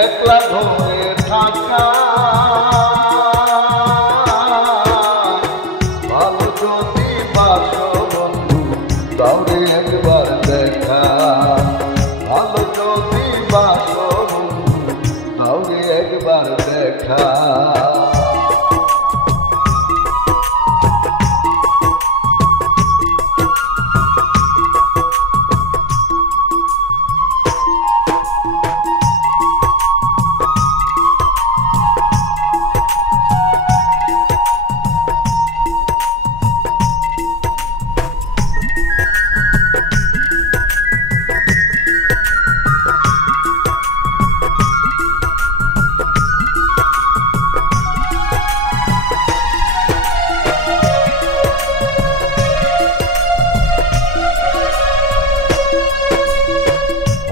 একলা ঘরে থাকা ভালো যদি বাসো বন্ধু তাহলে একবার দেখা ভালো যদি বাসো বন্ধু তাহলে একবার দেখা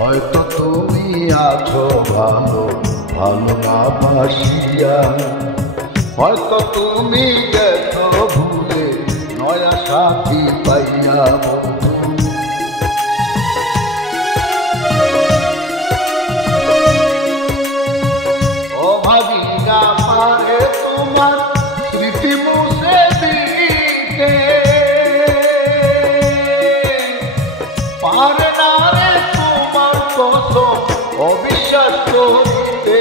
হয়তো তুমি আছো ভালো ভালো না বাসিয়া হয়তো তুমি গেছো ভুলে নয়া সাথী পাইয়া বন্ধু ও ভাবি না পারে তোমার স্মৃতি মুছে দিতে পারে না রে অবিশ্বাস করিতে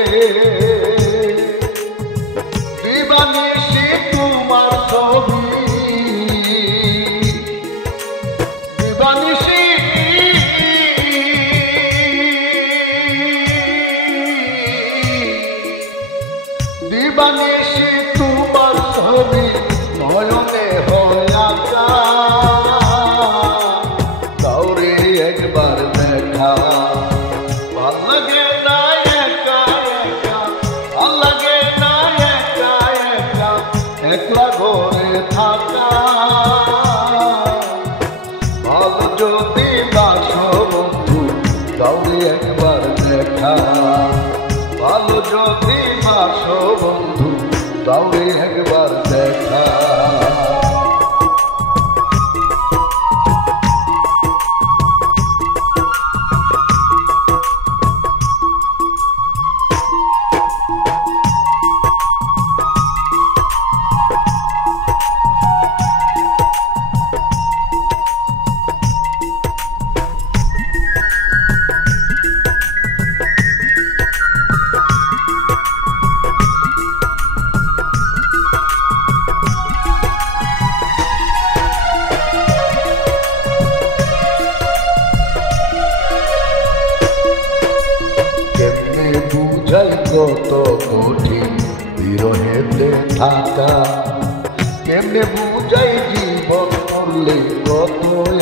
দিবানিশি তোমার ছবি দিবানিশি দিবানিশি তোমার ছবি নয়নে হয় আঁকা কাউরে একবার দেখা একলা ঘরে থাকা ভালো যদি বাসো বন্ধু তাহলে একবার দেখা ভালো যদি বাসো বন্ধু তাহলে একবার দেখা বুঝাই কত কঠিন বিরহেতে থাকা কেমনে বুঝাই জীবন করলে কত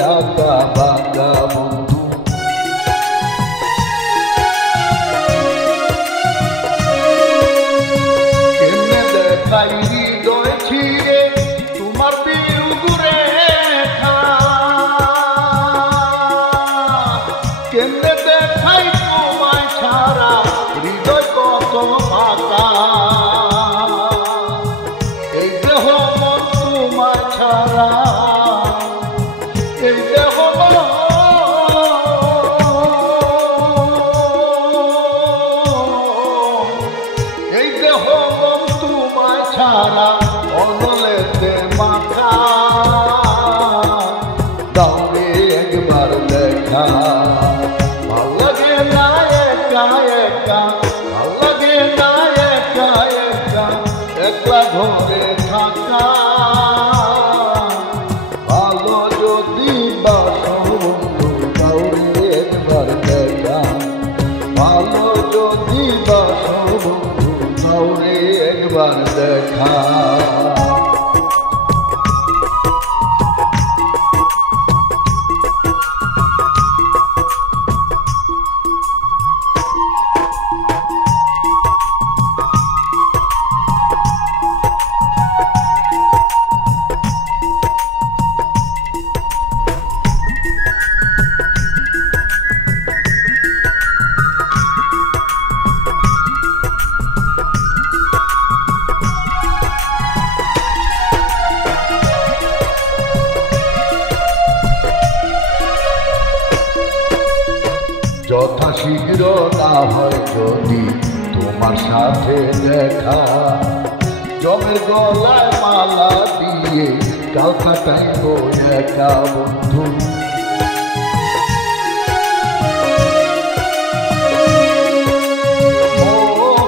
আঁকা বাঁকা বন্ধু কেমনে দেখাই হৃদয় ছিঁড়ে তোমার বিরুগুরে কেমনে দেখাই তোমায় ছাড়া হৃদয় কত ফাঁকা এই দেহ মন তোমায় ছাড়া এই দেহ এই দেহ মন তোমায় ছাড়া অনলেতে মাথা দাওরে একবার দেখা একলা ঘরে থাকা ভালো যদি বাস একবার দেখা। যথা শীঘ্র না হয় যদি তোমার সাথে দেখা, জমের গলায় মালা দিয়ে কাল কাটাইব একা বন্ধু।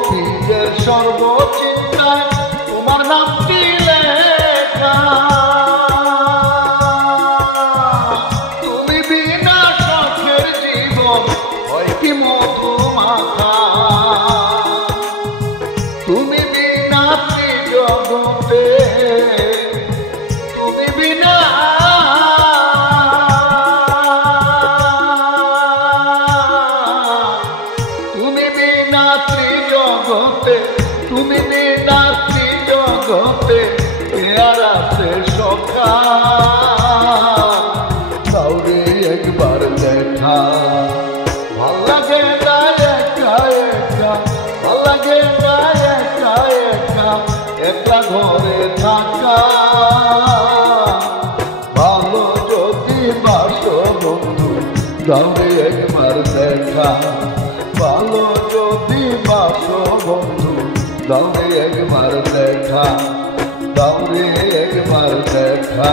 পীরের সর্বচিন্তায় তোমার নামটি লেখা, তুমি বিনা শখের জীবন হয় কি মধু মাখা, তুমি বিনা জগতে, তুমি বিনা জগতে, তুমি বিনা জগতে কে আর আছে সখা, তাওরে একবার দেখা। ভাল লাগে না একা একা, ভাল লাগে না একা একা, একলা ঘরে থাকা। ভালো যদি বাসো বন্ধু তাওরে একবার দেখা, ভালো যদি বাসো বন্ধু তাওরে একবার দেখা, তাওরে একবার দেখা।